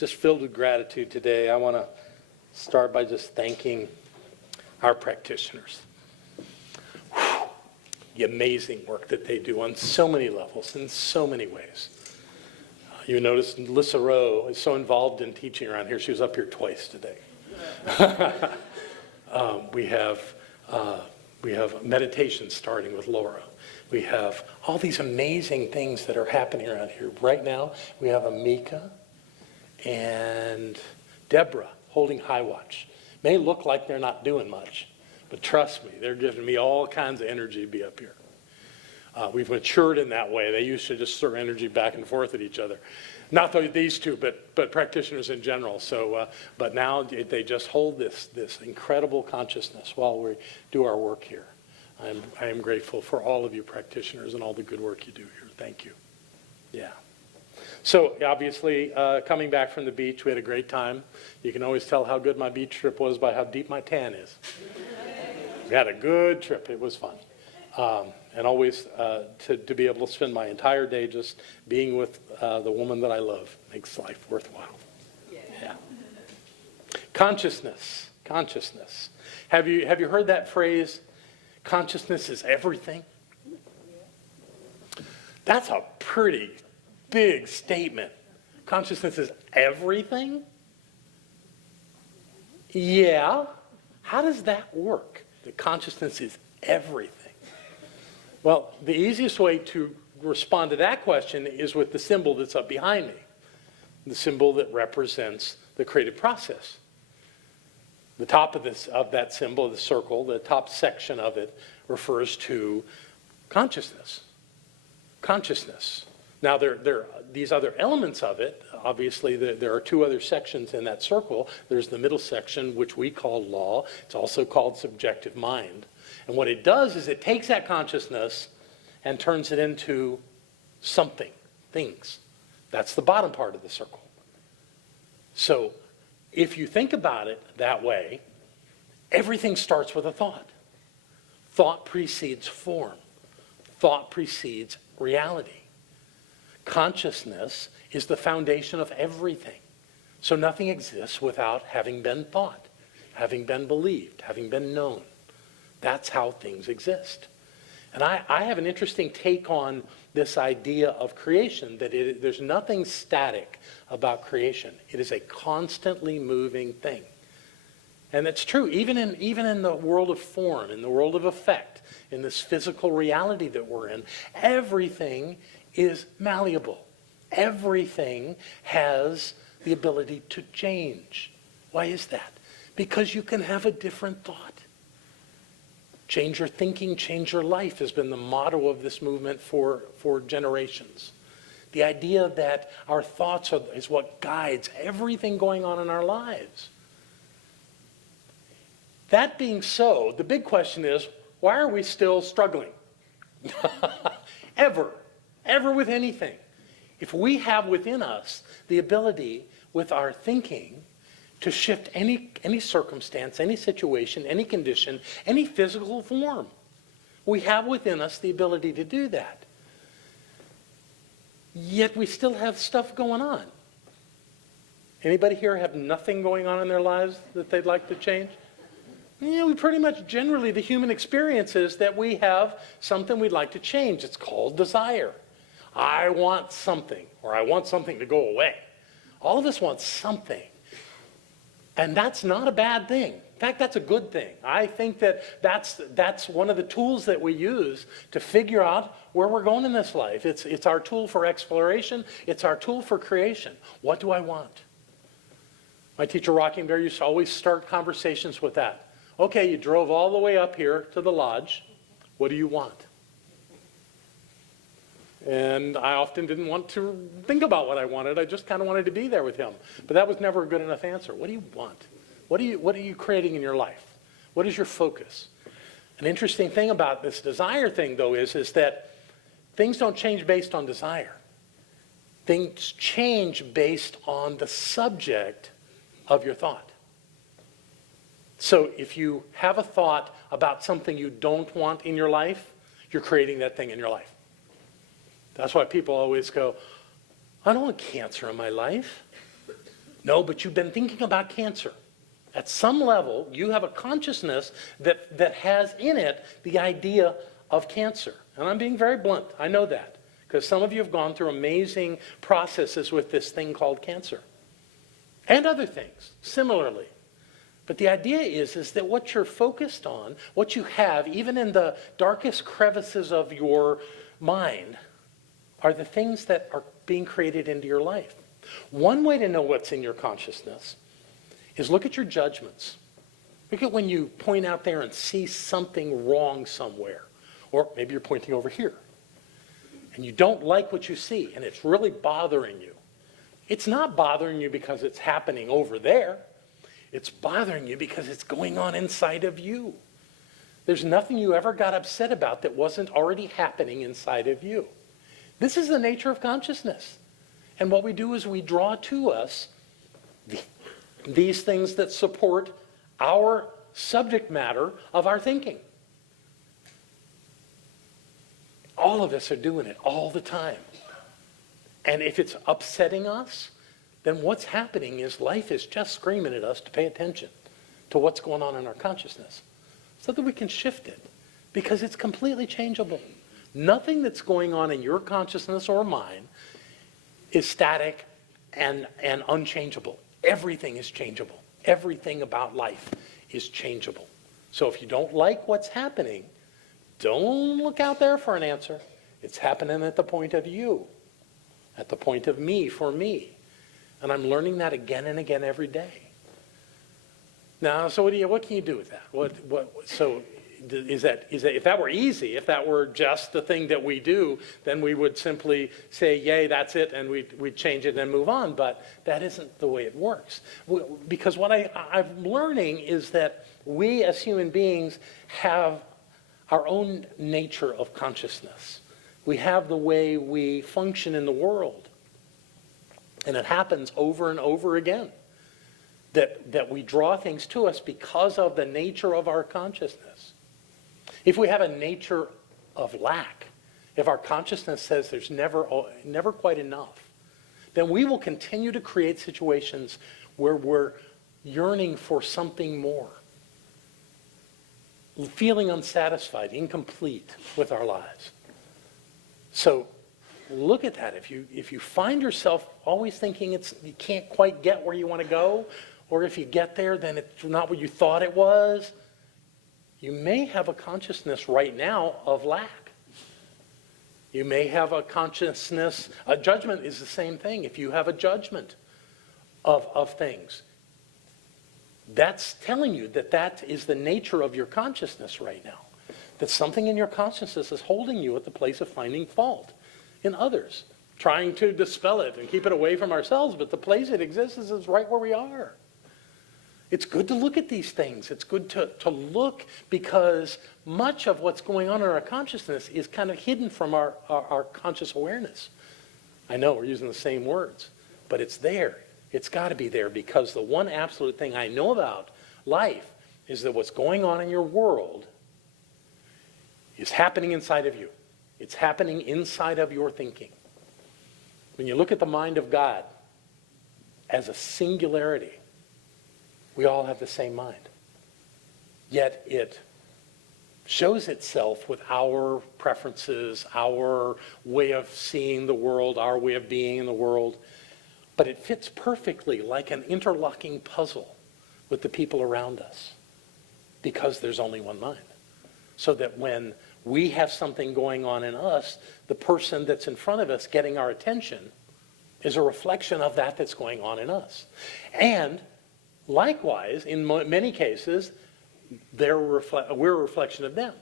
just filled with gratitude today. I want to start by just thanking our practitioners. Whew, the amazing work that they do on so many levels, in so many ways. You notice Lissa Rowe is so involved in teaching around here. She was up here twice today. We have meditation starting with Laura. We have all these amazing things that are happening around here. Right now, we have Amika and Deborah holding high watch. May look like they're not doing much, but trust me, they're giving me all kinds of energy to be up here. We've matured in that way. They used to just throw energy back and forth at each other. Not these two, but practitioners in general. So, but now they just hold this incredible consciousness while we do our work here. I am grateful for all of you practitioners and all the good work you do here. Thank you. Yeah. So obviously, coming back from the beach, we had a great time. You can always tell how good my beach trip was by how deep my tan is. We had a good trip. It was fun. And always to be able to spend my entire day just being with the woman that I love makes life worthwhile. Yeah. Consciousness. Have you heard that phrase? Consciousness is everything. That's a pretty big statement. Consciousness is everything? Yeah. How does that work? That consciousness is everything. Well, the easiest way to respond to that question is with the symbol that's up behind me, the symbol that represents the creative process. The top of that symbol, the circle, the top section of it refers to consciousness. Consciousness. Now, there are these other elements of it. Obviously, there are two other sections in that circle. There's the middle section, which we call law. It's also called subjective mind. And what it does is it takes that consciousness and turns it into something, things. That's the bottom part of the circle. So if you think about it that way, everything starts with a thought. Thought precedes form. Thought precedes reality. Consciousness is the foundation of everything. So nothing exists without having been thought, having been believed, having been known. That's how things exist. And I have an interesting take on this idea of creation, that there's nothing static about creation. It is a constantly moving thing. And that's true, even in the world of form, in the world of effect, in this physical reality that we're in, everything is malleable. Everything has the ability to change. Why is that? Because you can have a different thought. Change your thinking, change your life has been the motto of this movement for generations. The idea that our thoughts is what guides everything going on in our lives. That being so, the big question is, why are we still struggling? Ever with anything. If we have within us the ability with our thinking to shift any circumstance, any situation, any condition, any physical form. We have within us the ability to do that. Yet we still have stuff going on. Anybody here have nothing going on in their lives that they'd like to change? Yeah, we pretty much generally, the human experience is that we have something we'd like to change. It's called desire. I want something, or I want something to go away. All of us want something. And that's not a bad thing. In fact, that's a good thing. I think that's one of the tools that we use to figure out where we're going in this life. It's our tool for exploration. It's our tool for creation. What do I want? My teacher, Rocking Bear, used to always start conversations with that. Okay, you drove all the way up here to the lodge. What do you want? And I often didn't want to think about what I wanted. I just kind of wanted to be there with him. But that was never a good enough answer. What do you want? What are you creating in your life? What is your focus? An interesting thing about this desire thing, though, is that things don't change based on desire. Things change based on the subject of your thought. So if you have a thought about something you don't want in your life, you're creating that thing in your life. That's why people always go, I don't want cancer in my life. No, but you've been thinking about cancer. At some level, you have a consciousness that has in it the idea of cancer. And I'm being very blunt. I know that. Because some of you have gone through amazing processes with this thing called cancer. And other things, similarly. But the idea is that what you're focused on, what you have, even in the darkest crevices of your mind, are the things that are being created into your life. One way to know what's in your consciousness is look at your judgments. Look at when you point out there and see something wrong somewhere. Or maybe you're pointing over here. And you don't like what you see, and it's really bothering you. It's not bothering you because it's happening over there. It's bothering you because it's going on inside of you. There's nothing you ever got upset about that wasn't already happening inside of you. This is the nature of consciousness. And what we do is we draw to us these things that support our subject matter of our thinking. All of us are doing it all the time. And if it's upsetting us, then what's happening is life is just screaming at us to pay attention to what's going on in our consciousness so that we can shift it, because it's completely changeable. Nothing that's going on in your consciousness or mine is static and unchangeable. Everything is changeable. Everything about life is changeable. So if you don't like what's happening, don't look out there for an answer. It's happening at the point of you, at the point of me, for me. And I'm learning that again and again every day. Now, so what can you do with that? So is that if that were easy, if that were just the thing that we do, then we would simply say, yay, that's it, and we'd change it and move on. But that isn't the way it works. Because what I'm learning is that we as human beings have our own nature of consciousness. We have the way we function in the world. And it happens over and over again. That we draw things to us because of the nature of our consciousness. If we have a nature of lack, if our consciousness says there's never quite enough, then we will continue to create situations where we're yearning for something more, feeling unsatisfied, incomplete with our lives. So look at that. If you find yourself always thinking you can't quite get where you want to go, or if you get there, then it's not what you thought it was, you may have a consciousness right now of lack. You may have a consciousness, a judgment is the same thing. If you have a judgment of things, that's telling you that is the nature of your consciousness right now. That something in your consciousness is holding you at the place of finding fault in others, trying to dispel it and keep it away from ourselves, but the place it exists is right where we are. It's good to look at these things. It's good to look, because much of what's going on in our consciousness is kind of hidden from our conscious awareness. I know we're using the same words, but it's there. It's got to be there, because the one absolute thing I know about life is that what's going on in your world is happening inside of you. It's happening inside of your thinking. When you look at the mind of God as a singularity, we all have the same mind. Yet it shows itself with our preferences, our way of seeing the world, our way of being in the world. But it fits perfectly like an interlocking puzzle with the people around us, because there's only one mind. So that when we have something going on in us, the person that's in front of us getting our attention is a reflection of that that's going on in us. And likewise, in many cases, we're a reflection of them.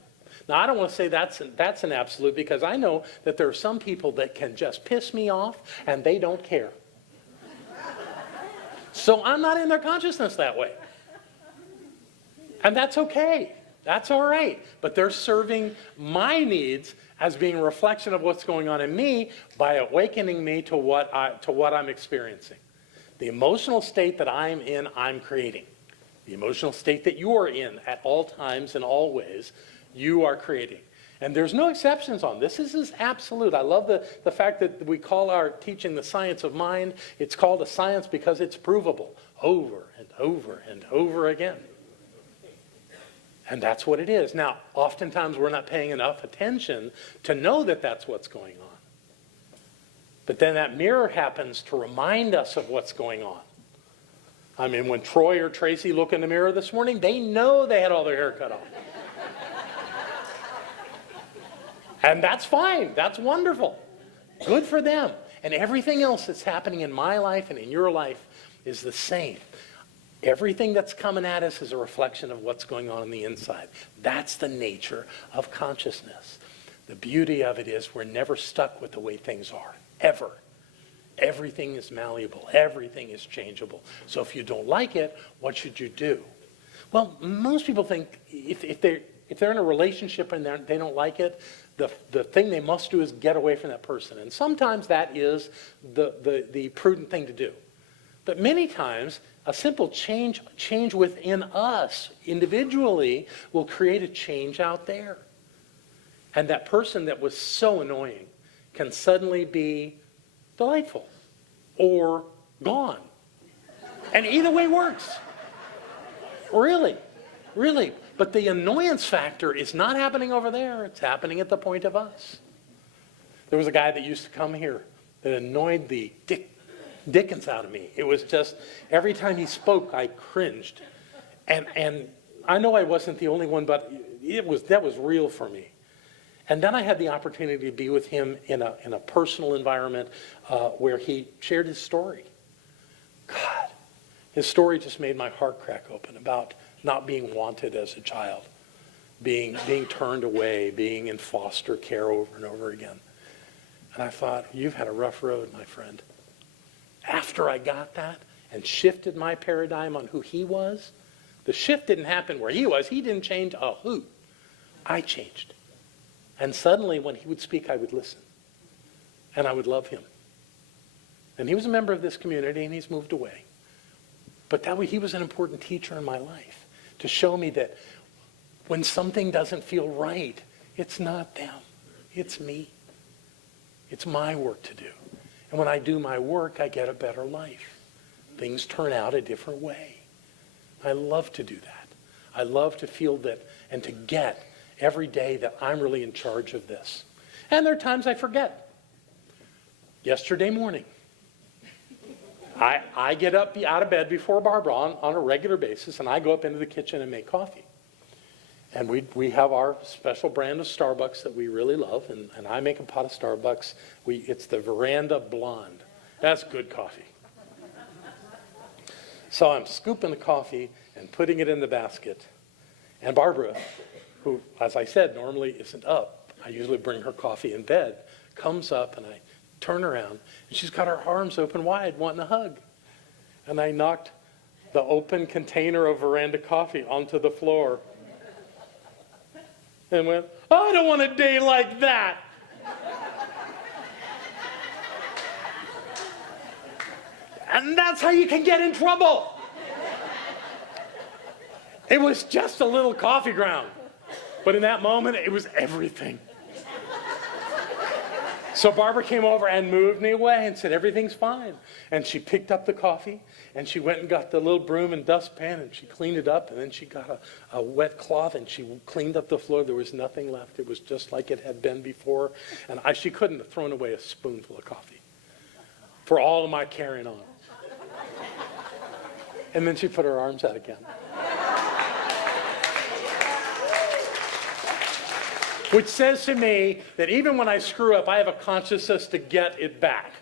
Now, I don't want to say that's an absolute, because I know that there are some people that can just piss me off and they don't care. So I'm not in their consciousness that way. And that's okay. That's all right. But they're serving my needs as being a reflection of what's going on in me by awakening me to what I'm experiencing. The emotional state that I'm in, I'm creating. The emotional state that you are in at all times and all ways, you are creating. And there's no exceptions on this. This is absolute. I love the fact that we call our teaching the science of mind. It's called a science because it's provable over and over and over again. And that's what it is. Now, oftentimes we're not paying enough attention to know that that's what's going on. But then that mirror happens to remind us of what's going on. I mean, when Troy or Tracy look in the mirror this morning, they know they had all their hair cut off. And that's fine. That's wonderful. Good for them. And everything else that's happening in my life and in your life is the same. Everything that's coming at us is a reflection of what's going on the inside. That's the nature of consciousness. The beauty of it is we're never stuck with the way things are, ever. Everything is malleable. Everything is changeable. So if you don't like it, what should you do? Well, most people think if they're in a relationship and they don't like it, the thing they must do is get away from that person. And sometimes that is the prudent thing to do. But many times, a simple change within us individually will create a change out there. And that person that was so annoying can suddenly be delightful or gone. And either way works. Really, really. But the annoyance factor is not happening over there. It's happening at the point of us. There was a guy that used to come here that annoyed the dickens out of me. It was just, every time he spoke, I cringed. And I know I wasn't the only one, but that was real for me. And then I had the opportunity to be with him in a personal environment where he shared his story. God, his story just made my heart crack open about not being wanted as a child, being turned away, being in foster care over and over again. And I thought, you've had a rough road, my friend. After I got that and shifted my paradigm on who he was, the shift didn't happen where he was. He didn't change a hoot. I changed. And suddenly when he would speak, I would listen. And I would love him. And he was a member of this community and he's moved away. But he was an important teacher in my life to show me that when something doesn't feel right, it's not them. It's me. It's my work to do. And when I do my work, I get a better life. Things turn out a different way. I love to do that. I love to feel that and to get every day that I'm really in charge of this. And there are times I forget. Yesterday morning, I get up out of bed before Barbara on a regular basis, and I go up into the kitchen and make coffee. And we have our special brand of Starbucks that we really love, and I make a pot of Starbucks. It's the Veranda Blonde. That's good coffee. So I'm scooping the coffee and putting it in the basket. And Barbara, who, as I said, normally isn't up, I usually bring her coffee in bed, comes up and I turn around, and she's got her arms open wide, wanting a hug. And I knocked the open container of Veranda coffee onto the floor and went, I don't want a day like that. And that's how you can get in trouble. It was just a little coffee ground. But in that moment, it was everything. So Barbara came over and moved me away and said, everything's fine. And she picked up the coffee, and she went and got the little broom and dustpan, and she cleaned it up, and then she got a wet cloth, and she cleaned up the floor. There was nothing left. It was just like it had been before. And she couldn't have thrown away a spoonful of coffee for all of my carrying on. And then she put her arms out again. Which says to me that even when I screw up, I have a consciousness to get it back.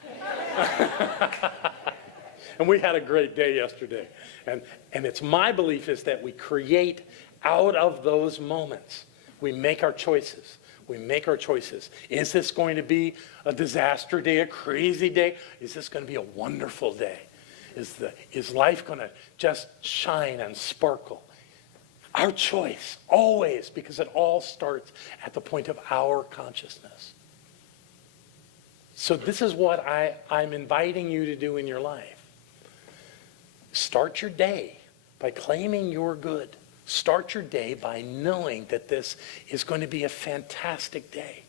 And we had a great day yesterday. And it's my belief is that we create out of those moments. We make our choices. We make our choices. Is this going to be a disaster day, a crazy day? Is this going to be a wonderful day? Is life going to just shine and sparkle? Our choice, always, because it all starts at the point of our consciousness. So this is what I'm inviting you to do in your life. Start your day by claiming you're good. Start your day by knowing that this is going to be a fantastic day.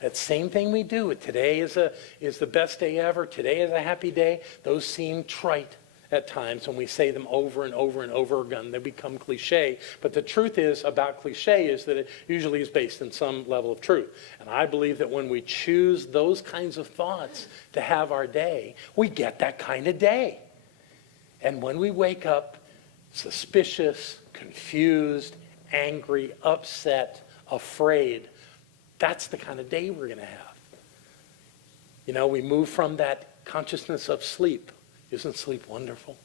That same thing we do, today is the best day ever, today is a happy day, those seem trite at times when we say them over and over and over again. They become cliche. But the truth is about cliche is that it usually is based in some level of truth. And I believe that when we choose those kinds of thoughts to have our day, we get that kind of day. And when we wake up suspicious, confused, angry, upset, afraid, that's the kind of day we're going to have. You know, we move from that consciousness of sleep. Isn't sleep wonderful?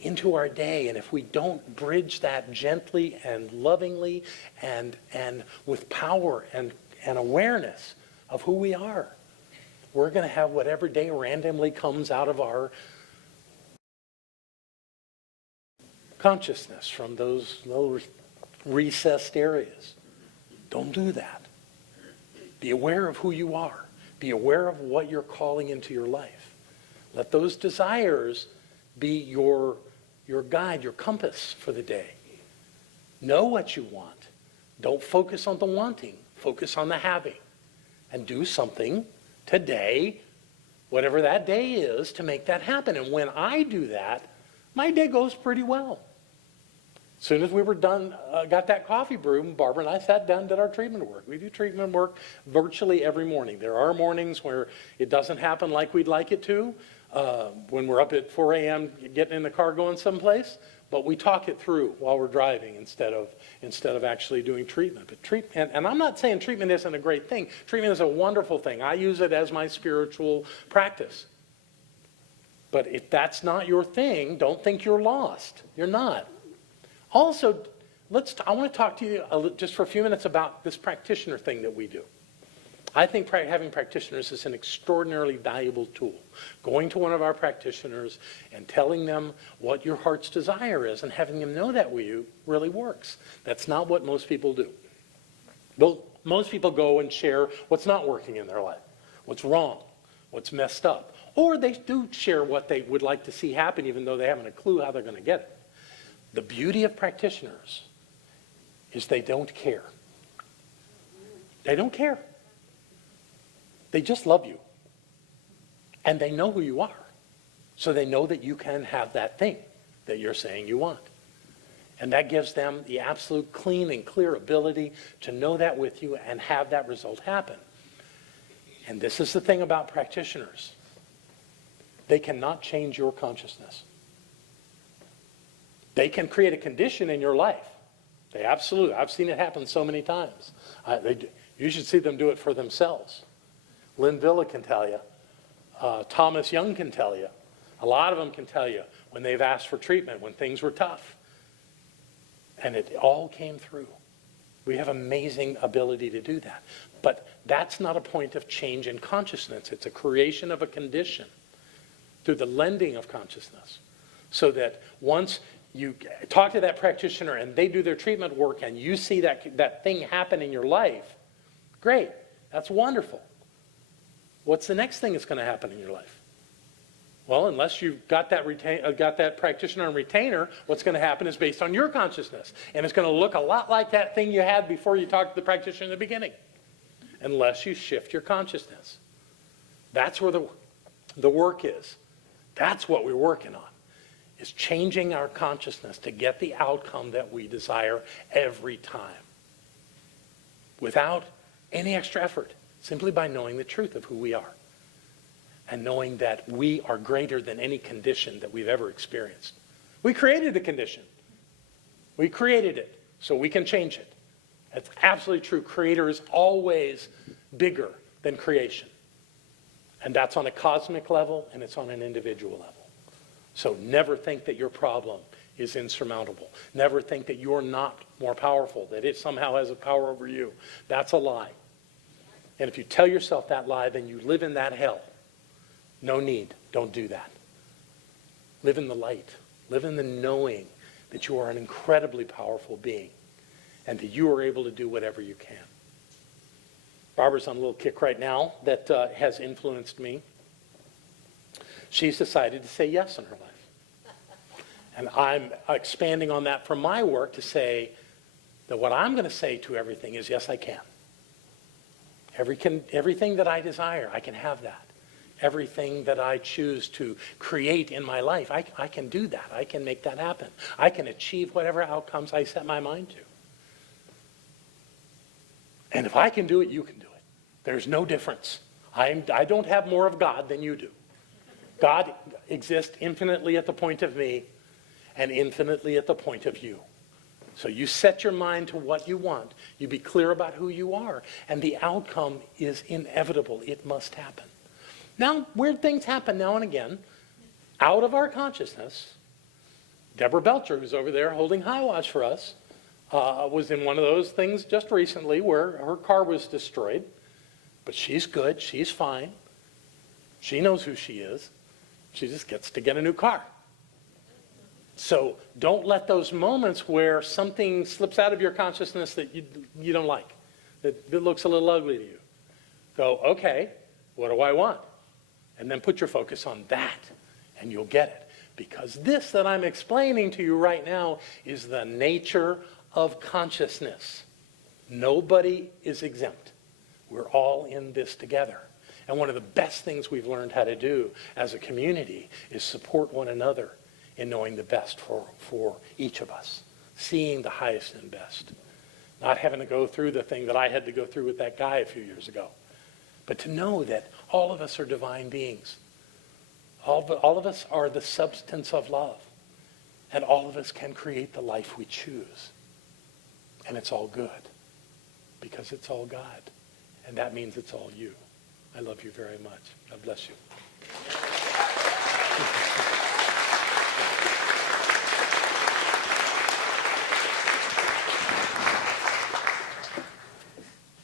Into our day. And if we don't bridge that gently and lovingly and with power and awareness of who we are, we're going to have whatever day randomly comes out of our consciousness from those little recessed areas. Don't do that. Be aware of who you are. Be aware of what you're calling into your life. Let those desires be your guide, your compass for the day. Know what you want. Don't focus on the wanting. Focus on the having. And do something today, whatever that day is, to make that happen. And when I do that, my day goes pretty well. As soon as we were done, got that coffee brew, Barbara and I sat down and did our treatment work. We do treatment work virtually every morning. There are mornings where it doesn't happen like we'd like it to, when we're up at 4 a.m. getting in the car going someplace, but we talk it through while we're driving instead of actually doing treatment. But and I'm not saying treatment isn't a great thing. Treatment is a wonderful thing. I use it as my spiritual practice. But if that's not your thing, don't think you're lost. You're not. Also, I want to talk to you just for a few minutes about this practitioner thing that we do. I think having practitioners is an extraordinarily valuable tool. Going to one of our practitioners and telling them what your heart's desire is and having them know that with you really works. That's not what most people do. Most people go and share what's not working in their life, what's wrong, what's messed up. Or they do share what they would like to see happen even though they haven't a clue how they're going to get it. The beauty of practitioners is they don't care. They don't care. They just love you. And they know who you are. So they know that you can have that thing that you're saying you want. And that gives them the absolute clean and clear ability to know that with you and have that result happen. And this is the thing about practitioners. They cannot change your consciousness. They can create a condition in your life. They absolutely, I've seen it happen so many times. You should see them do it for themselves. Lynn Villa can tell you. Thomas Young can tell you. A lot of them can tell you when they've asked for treatment, when things were tough. And it all came through. We have amazing ability to do that. But that's not a point of change in consciousness. It's a creation of a condition through the lending of consciousness. So that once you talk to that practitioner and they do their treatment work and you see that thing happen in your life, great, that's wonderful. What's the next thing that's going to happen in your life? Well, unless you've got that practitioner and retainer, what's going to happen is based on your consciousness. And it's going to look a lot like that thing you had before you talked to the practitioner in the beginning. Unless you shift your consciousness. That's where the work is. That's what we're working on. Is changing our consciousness to get the outcome that we desire every time. Without any extra effort. Simply by knowing the truth of who we are. And knowing that we are greater than any condition that we've ever experienced. We created the condition. We created it, so we can change it. That's absolutely true. Creator is always bigger than creation. And that's on a cosmic level, and it's on an individual level. So never think that your problem is insurmountable. Never think that you're not more powerful, that it somehow has a power over you. That's a lie. And if you tell yourself that lie, then you live in that hell. No need. Don't do that. Live in the light. Live in the knowing that you are an incredibly powerful being and that you are able to do whatever you can. Barbara's on a little kick right now that has influenced me. She's decided to say yes in her life. And I'm expanding on that from my work to say that what I'm going to say to everything is, yes, I can. Everything that I desire, I can have that. Everything that I choose to create in my life, I can do that. I can make that happen. I can achieve whatever outcomes I set my mind to. And if I can do it, you can do it. There's no difference. I don't have more of God than you do. God exists infinitely at the point of me and infinitely at the point of you. So you set your mind to what you want. You be clear about who you are. And the outcome is inevitable. It must happen. Now, weird things happen now and again. Out of our consciousness, Deborah Belcher, who's over there holding high watch for us, was in one of those things just recently where her car was destroyed. But she's good. She's fine. She knows who she is. She just gets to get a new car. So don't let those moments where something slips out of your consciousness that you don't like, that looks a little ugly to you, go, okay, what do I want? And then put your focus on that, and you'll get it. Because this that I'm explaining to you right now is the nature of consciousness. Nobody is exempt. We're all in this together. And one of the best things we've learned how to do as a community is support one another in knowing the best for each of us, seeing the highest and best. Not having to go through the thing that I had to go through with that guy a few years ago, but to know that all of us are divine beings. All of us are the substance of love, and all of us can create the life we choose. And it's all good, because it's all God, and that means it's all you. I love you very much. God bless you.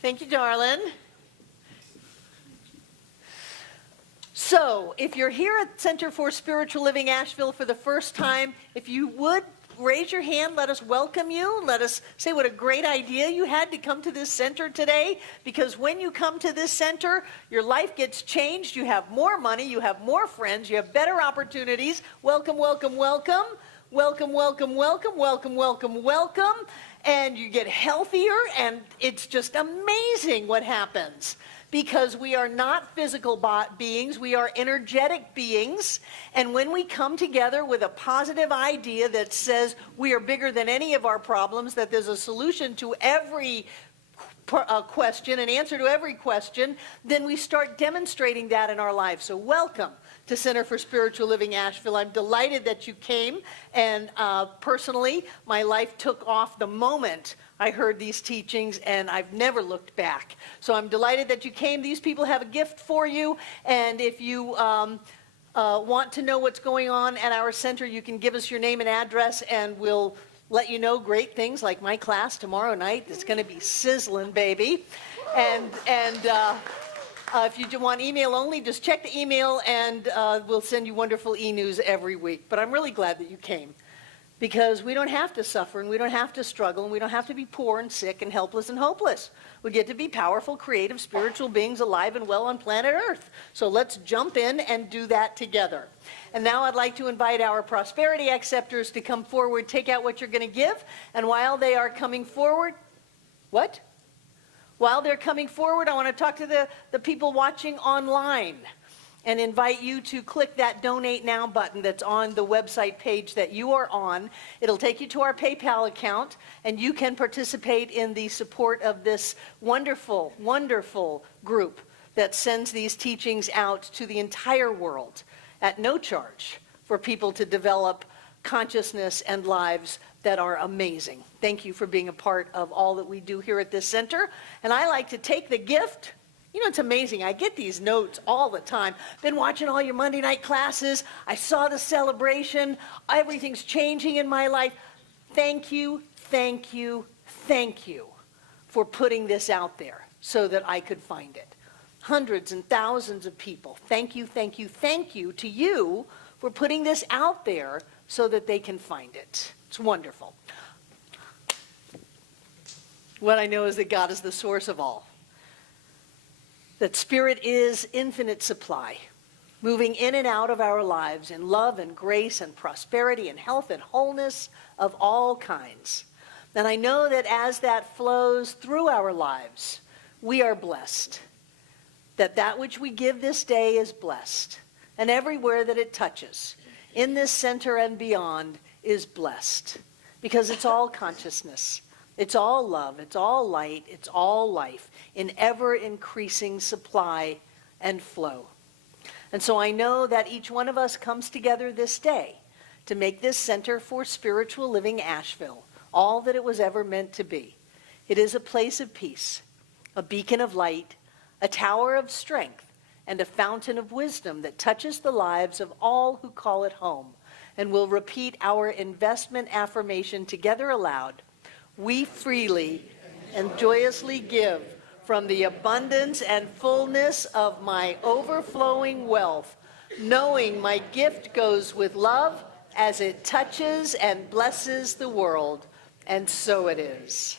Thank you, darling. So, if you're here at Center for Spiritual Living Asheville for the first time, if you would raise your hand, let us welcome you. Let us say what a great idea you had to come to this center today, because when you come to this center, your life gets changed. You have more money, you have more friends, you have better opportunities. Welcome, welcome, welcome. Welcome, welcome, welcome, welcome, welcome, welcome. And you get healthier, and it's just amazing what happens. Because we are not physical beings, we are energetic beings. And when we come together with a positive idea that says we are bigger than any of our problems, that there's a solution to every question, an answer to every question, then we start demonstrating that in our lives. So welcome to Center for Spiritual Living Asheville. I'm delighted that you came, and personally, my life took off the moment I heard these teachings, and I've never looked back. So I'm delighted that you came. These people have a gift for you, and if you want to know what's going on at our center, you can give us your name and address, and we'll let you know great things like my class tomorrow night. It's going to be sizzling, baby. And if you want email only, just check the email, and we'll send you wonderful e-news every week. But I'm really glad that you came, because we don't have to suffer, and we don't have to struggle, and we don't have to be poor and sick and helpless and hopeless. We get to be powerful, creative, spiritual beings alive and well on planet Earth. So let's jump in and do that together. And now I'd like to invite our prosperity acceptors to come forward, take out what you're going to give, and while they are coming forward, what? While they're coming forward, I want to talk to the people watching online and invite you to click that Donate Now button that's on the website page that you are on. It'll take you to our PayPal account, and you can participate in the support of this wonderful, wonderful group that sends these teachings out to the entire world at no charge for people to develop consciousness and lives that are amazing. Thank you for being a part of all that we do here at this center. And I like to take the gift. You know, it's amazing. I get these notes all the time. Been watching all your Monday night classes. I saw the celebration. Everything's changing in my life. Thank you, thank you, thank you for putting this out there so that I could find it. Hundreds and thousands of people. Thank you, thank you, thank you to you for putting this out there so that they can find it. It's wonderful. What I know is that God is the source of all. That spirit is infinite supply. moving in and out of our lives in love and grace and prosperity and health and wholeness of all kinds. And I know that as that flows through our lives, we are blessed. That which we give this day is blessed. And everywhere that it touches, in this center and beyond, is blessed. Because it's all consciousness. It's all love. It's all light. It's all life in ever-increasing supply and flow. And so I know that each one of us comes together this day to make this Center for Spiritual Living Asheville all that it was ever meant to be. It is a place of peace, a beacon of light, a tower of strength, and a fountain of wisdom that touches the lives of all who call it home. And we'll repeat our investment affirmation together aloud. We freely and joyously give from the abundance and fullness of my overflowing wealth, knowing my gift goes with love as it touches and blesses the world. And so it is.